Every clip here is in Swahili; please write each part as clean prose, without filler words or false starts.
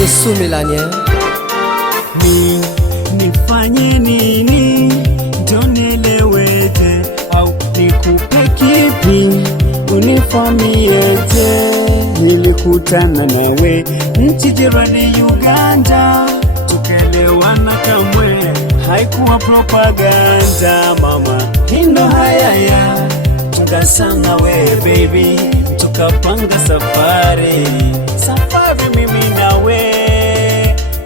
Nisumilanye nifanye nini ndio nieleweke, au nikupe kipi unifamieje? Nilikutana nawe nchi jirani Uganda, tukaelewana kamwe, haikuwa propaganda mama. Hindo hayaya tukasana we baby, tukapanga safari mimi nawe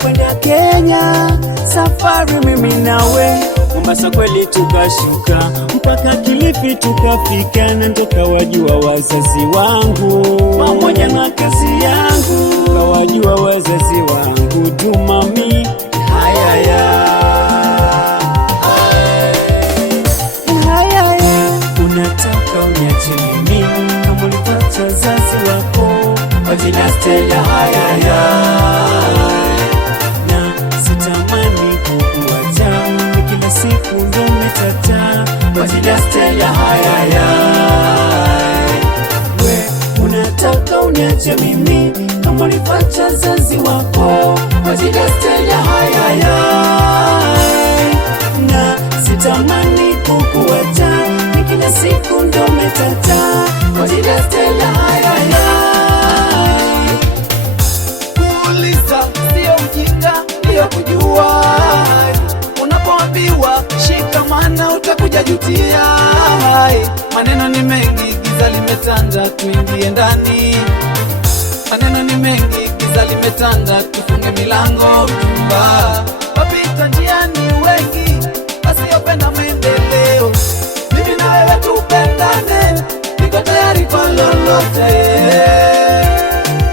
kwenda Kenya, safari mimi nawe Mombasa kweli tukashuka mpaka Kilifi tukafika, na ndo kawajua wazazi wangu pamoja na kazi yangu, kawajua wazazi wangu tu mami. Hayaya unataka uniache mimi kama ulipata wazazi wako wajina Stella? Hayaya na sitamani kukuacha, kila siku ndo umetata wajina Stella. Hayaya we unataka uniache mimi kama ulipata wazazi wako wajina Stella. Hayaya na sitamani kukuacha, kila siku ndo umetata wajina Stella. Hayaya kuuliza sio ujinga, ndio kujua. Unapoambiwa shikamana utakuja jutia. Maneno ni mengi, giza limetanda, tuingie ndani. Maneno ni mengi, giza limetanda, tufunge milango chumba. Wapita njiani wengi wasiopenda maendeleo, mimi na wewe tupendane, niko tayari kwa lolote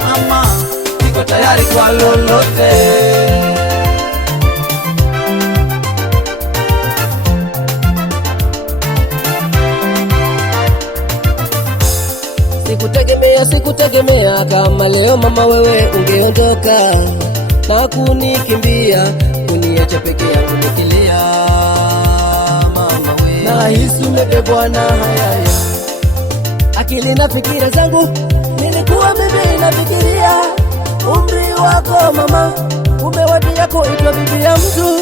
mama, niko tayari kwa lolote. Sikutegemea kama leo mama wewe ungeondoka na kunikimbia, kuniacha peke yangu nikilia mama wewe. Nahisi umebebwa na hayaya, akili na fikira zangu nilikuwa mimi nafikiria umri wako mama, umewadia kuitwa bibi ya mtu,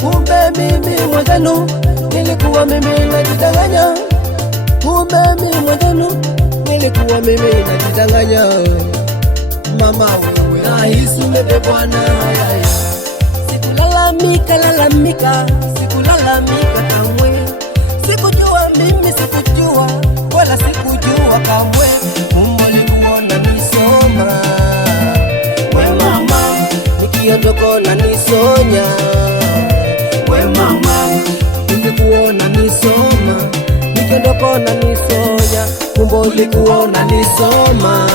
kumbe mimi mwenzenu nilikuwa mimi najidanganya, kumbe mimi mwenzenu nilikuwa mimi najidanganya mama wewe. Nahisi umebebwa na hayaya, sikulalamika kamwe, sikujua mimi, sikujua wala sikujua kamwe, umolikuona nisoma we mama, nikiondoko na nisonya we mama, nikikuona nisoma, nikiondoko na nisonya, kumbe ulikuona nisoma.